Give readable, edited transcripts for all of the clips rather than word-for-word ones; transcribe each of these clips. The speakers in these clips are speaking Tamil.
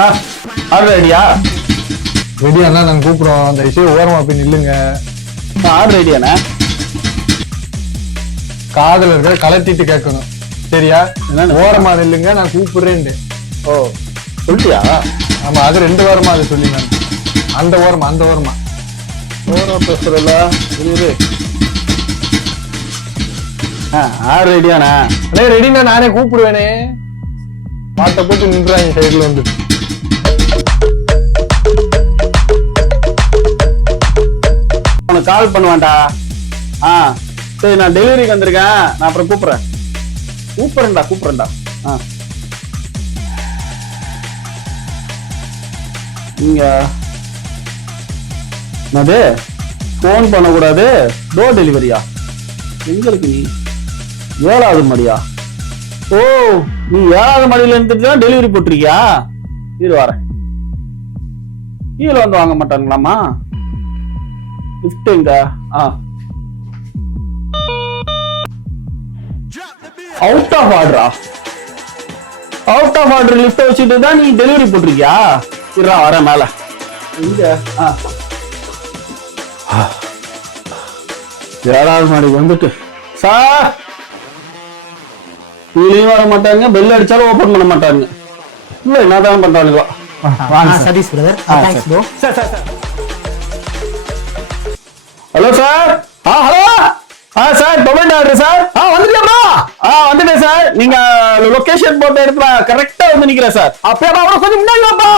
ஆர்டர் ரெடியா? ரெடியாண்ணா நாங்க கூப்பிடுறோம். அந்த விஷயம் ஓரமா போய் நில்லுங்க. ஆர்டர் ரெடியாண்ணா? காதல இருக்க கலட்டிட்டு கேட்கணும். சரியா? ஓரமா நில்லுங்க, நான் கூப்பிடுறேன். ஓ சொல்லிட்டியா? ஆமா, அது 2 வாரமா அதை சொல்லி நான் அந்த ஓரமா ஓரம் பேசுறல புரியுது. ஆர்டர் ரெடியாண்ணா? ரெடினா நானே கூப்பிடுவேனே. மாட்டை போட்டு நின்றாங்க சைடுல வந்து. உனக்கு கால் பண்ணுவேன்டா. சரி, நான் டெலிவரிக்கு வந்திருக்கேன். நான் அப்புறம் கூப்பிடுறேன்டா. நீங்க என்னது போன் பண்ணக்கூடாது, டோர் டெலிவரியா? எங்க இருக்கு நீ? 7வது மாடியா? ஓ, நீ 7வது மாடியில இருந்துட்டு தான் டெலிவரி போட்டிருக்கியா? இரு வரேன். கீழே வந்து வாங்க மாட்டாங்களாமா? லிஃப்ட் எங்க? அவுட் ஆஃப் ஆர்டர் லிஃப்ட் வச்சுட்டு தான் நீ டெலிவரி போட்டிருக்கியா? இருடா வரேன் மேல. இங்க 7வது மாடிக்கு வந்துட்டு சார் கீழே வர மாட்டாங்க, பெல் அடிச்சாலும் ஓபன் பண்ண மாட்டாங்க. இல்ல என்னதான் பண்றானுங்களோ. Sathish brother, thanks bro. Sir hello sir. Hello sir, tomato order sir. வந்துட்டியாமா? வந்துட்டேன் சார். நீங்க லொகேஷன் போட்ட இடத்துல கரெக்டா வந்து நிக்கிறேன் சார். அப்பா கொஞ்சம் முன்னாடி வாப்பா.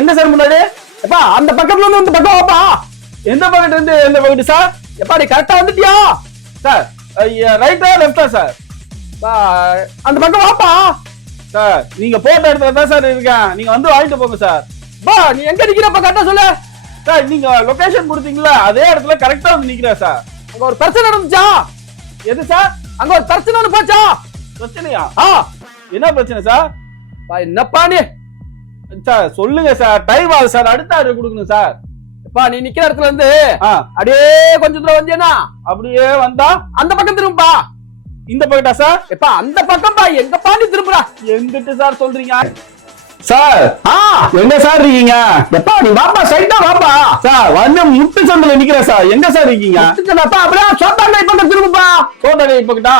எந்த சார் முன்னாடி? எப்பா அந்த பக்கத்துல இருந்து இந்த பக்கம் வாப்பா. எந்த பக்கத்துல இருந்து எந்த பக்கத்து சார்? எப்பா நீ கரெக்டா வந்துட்டியா சார்? ரைட்டா லெஃப்டா சார்? அந்த பக்கம் வாப்பா சார். நீங்க போட்ட இடத்துல தான் சார் இருக்கேன். நீங்க வந்து வாங்கிட்டு போங்க சார். நீ எங்க நிக்கிறப்ப கரெக்டா சொல்லு சார். நீங்க லொகேஷன் கொடுத்தீங்களா அதே இடத்துல கரெக்டா வந்து நிக்கிறேன் சார். அங்க ஒரு பிரச்சனை நடந்துச்சா? எது சார்? அங்க ஒரு பிரச்சனை ஒண்ணு போச்சா? பிரச்சனையா? என்ன பிரச்சனை சார்? என்னப்பா நீ சார் சொல்லுங்க சார். டைம் ஆகுது சார். அடுத்த ஆர்டர் கொடுக்கணும் சார். எப்பா நீ நிக்கிற இடத்துல இருந்து அப்படியே கொஞ்சம் தூரம் வந்தேனா அப்படியே வந்தா அந்த பக்கம் திரும்பா. இந்த பக்கத்தா சார்? எப்பா அந்த பக்கம் பா. எங்கப்பா நீ திரும்புறா? எங்கிட்டு சார் சொல்றீங்க சார்? எங்க சார் இருக்கீங்க? எப்பா நீ வாப்பா, சைடா வாப்பா சார். வந்து முட்டு சந்தில நிக்கிறேன் சார். எங்க சார் இருக்கீங்க? அப்படியே சோட்டாங்க இப்ப திரும்புப்பா. சோட்டாங்க இப்பக்கிட்டா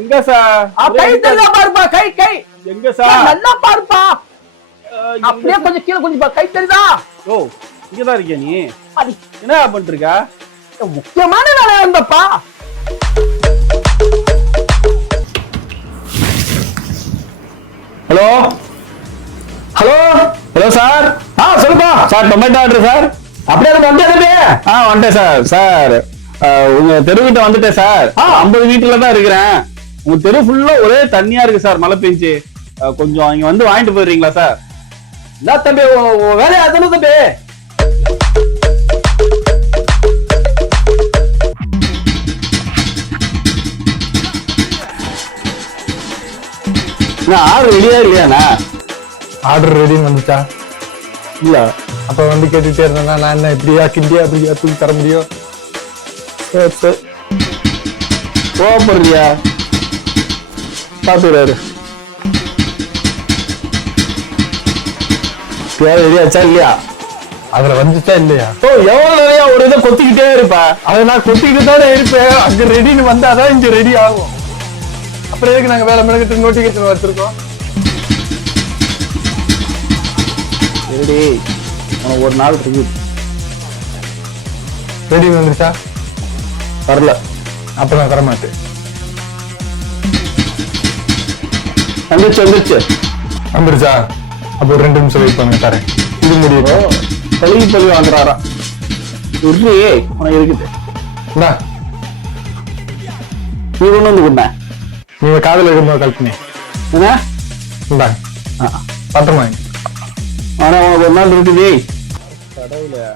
எங்க சார்? கை தெரியா பாருப்பா. கை எங்க சார்? நல்லா பாருப்பா. அப்படியே கொஞ்சம் கீழே கொஞ்சம் கை தெரியுதா? ஓ இங்கதான் இருக்கியா நீ? என்ன பண்ணிட்டு இருக்க? முக்கியமான வேலை இருந்தப்பா. Hello sir. சொல்லுப்பா சார். Tomato order sir. அப்படியே வந்துட்டேன் சார். சார் உங்க தெருவிட்ட வந்துட்டேன் சார். 50 வீட்டுல தான் இருக்கிறேன். உங்க தெரு ஃபுல்லா ஒரே தண்ணியா இருக்கு சார். மழை பெஞ்சு கொஞ்சம் இங்க வந்து வாங்கிட்டு போயிடுறீங்களா சார்? என்ன தம்பி வேலையா தானே தம்பி? ஆர்டர் ரெடியா இல்லையாண்ணா? ஆர்டர் ரெடின்னு வந்துச்சா? இல்ல. அப்ப வந்து கேட்டுட்டே இருந்தேன்னா நான் என்ன இப்படியா கிண்டியா அப்படியா தூக்கி தர முடியும்? சரி கோபப்படுறியா? பாத்துறாரு. ரெடியாச்சா இல்லையா? அதுல வந்துச்சா இல்லையா? எவ்வளவு நிறைய ஒரு இதை கொத்திக்கிட்டே இருப்ப. அதை நான் கொத்திக்கிட்டு தானே இருப்பேன். அங்க ரெடின்னு வந்தாதான் இங்க ரெடி ஆகும். அப்புறம் எதுக்கு நாங்க வேலை மெனக்கிட்டு நோட்டிஃபிகேஷன் வச்சிருக்கோம்? ரெடி ஒரு நாள் இருக்கு. ரெடி வந்துருச்சா? வரல. அப்ப நான் தரமாட்டேன். வந்துருச்சா? அப்போ ஒரு 2 நிமிஷம் வெயிட் பண்ணுங்க, தரேன். இது முடியும். பழகி வாங்குறாரா? உனக்கு இருக்குது. நீ கொண்டு வந்து கொடுங்க. நீங்க காதல இருக்கும்போது கல்பனை என்ன பத்திரமா. ஆனா உனக்கு ஒரு நாள் இருக்குது. கடவுளே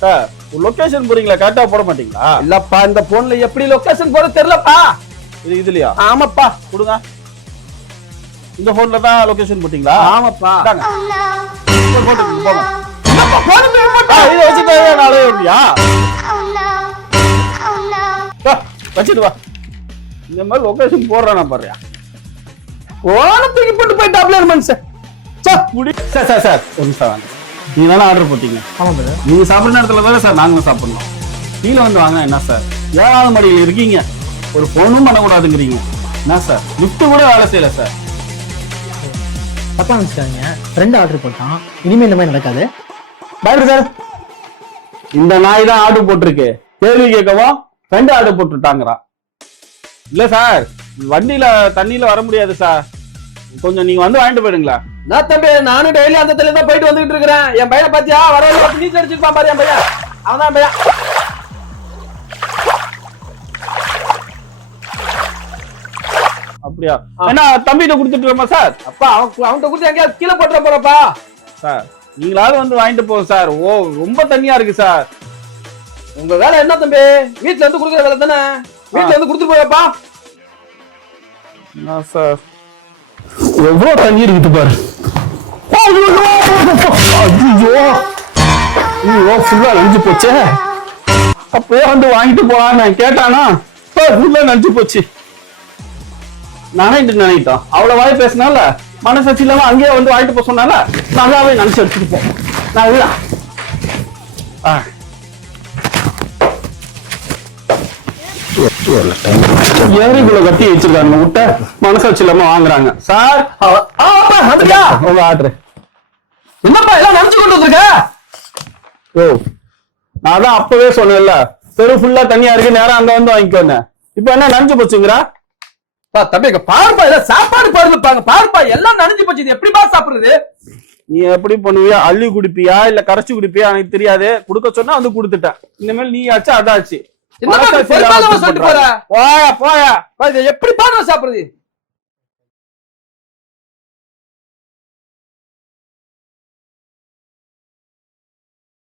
சார், லொகேஷன் போறீங்களா? கரெக்டா போட மாட்டீங்களா? இல்லப்பா, இந்த போன்ல எப்படி லொகேஷன் போட தெரியலப்பா. இதுலயா? ஆமாப்பா கொடுங்க. இந்த போன்ல தான் லொகேஷன் போட்டீங்களா? ஆமாப்பா. இதை வச்சுட்டு நாளே வருவியா? வச்சுட்டு வா. இந்த மாதிரி லொகேஷன் போடுறானா பாருயா. போன தூக்கி போட்டு போயிட்டாப்ல மனுஷன். சார் சார் சார் ஒரு நிமிஷம் வாங்க. நீங்க தானே ஆர்டர் போட்டீங்க. ஆமா பிரதர். நீங்க சாப்பிடுற நேரத்துல தானே சார் நாங்களும் சாப்பிடணும். கீழே வந்து வாங்க என்ன சார் 7வது மாடியில் இருக்கீங்க, ஒரு போனும் பண்ணக்கூடாதுங்கிறீங்க. என்ன சார் லிஃப்ட் கூட வேலை செய்யல சார். தப்பா நினைச்சுக்காதீங்க, ஃப்ரெண்ட் ஆர்டர் போட்டான், இனிமே இந்த மாதிரி நடக்காது. டாக்டர் சார் இந்த நாய் தான் ஆர்டர் போட்டிருக்கு, கேள்வி கேட்கவும் ஃப்ரெண்ட் ஆர்டர் போட்டுட்டாங்கிறான். இல்ல சார் வண்டியில தண்ணியில வர முடியாது சார், கொஞ்சம் நீங்க வந்து வாங்கிட்டு போயிடுங்களா. நான் தம்பி நானும் டெய்லி அந்த தண்ணியில தான் போயிட்டு வந்துட்டு இருக்கிறேன். என் பையனை பாத்தியா வர நீச்சல் அடிச்சிருப்பான் பாரு என் பையன், அவன் தான் பையன். அப்படியா என்ன தம்பிகிட்ட கொடுத்துட்டுமா சார்? அப்பா அவன்கிட்ட கொடுத்து எங்கேயாவது கீழே போட்டுற போறப்பா. சார் நீங்களாவது வந்து வாங்கிட்டு போங்க சார். ஓ ரொம்ப தண்ணியா இருக்கு சார். உங்க வேலை என்ன தம்பி? வீட்டுல இருந்து குடுக்குற வேலை தானே, வீட்டுல இருந்து கொடுத்துட்டு போயப்பா. என்ன சார் எவ்வளவு தண்ணி இருக்குது பாரு. ஐயோ ஃபுல்லா நனைஞ்சு போச்சே. அப்பயே வந்து வாங்கிட்டு போலாம் நான் கேட்டானா ஃபுல்லா நனைஞ்சு போச்சு. நினைட்டோம் அவ்வளவு வாய் பேசினால மனசாட்சி இல்லாம அங்கேயே வந்து வாங்கிட்டு போக சொன்னால நல்லாவே நினைச்சு எடுத்துட்டு போ. நல்லா ஏரிக்குள்ள கட்டி வச்சிருக்காங்க முட்டை, மனசாட்சி இல்லாம வாங்குறாங்க. சார் வந்துட்டியா? உங்க ஆர்டர் என்னப்பா எல்லாம் நினைச்சு கொண்டு வந்திருக்க? ஓ நான் தான் அப்பவே சொன்னேன்ல தெரு ஃபுல்லா தண்ணியா இருக்கு, நேரம் அங்க வந்து வாங்கிக்கோங்க. இப்ப என்ன நனைஞ்சு போச்சுங்கிறா? தம்பி பாருப்பா, இதை சாப்பாடு பாருப்பாங்க பாருப்பா, எல்லாம் நனைஞ்சு போச்சு. இது எப்படிப்பா சாப்பிடுறது? நீ எப்படி பண்ணுவியா, அள்ளி குடிப்பியா இல்ல கரைச்சு குடிப்பியா எனக்கு தெரியாது. குடுக்க சொன்னா வந்து குடுத்துட்டேன். இனிமேல் நீ ஆச்சு அதாச்சு. என்ன சொல்லிட்டு போற? போயா போயா எப்படிப்பா நான் சாப்பிடுறது?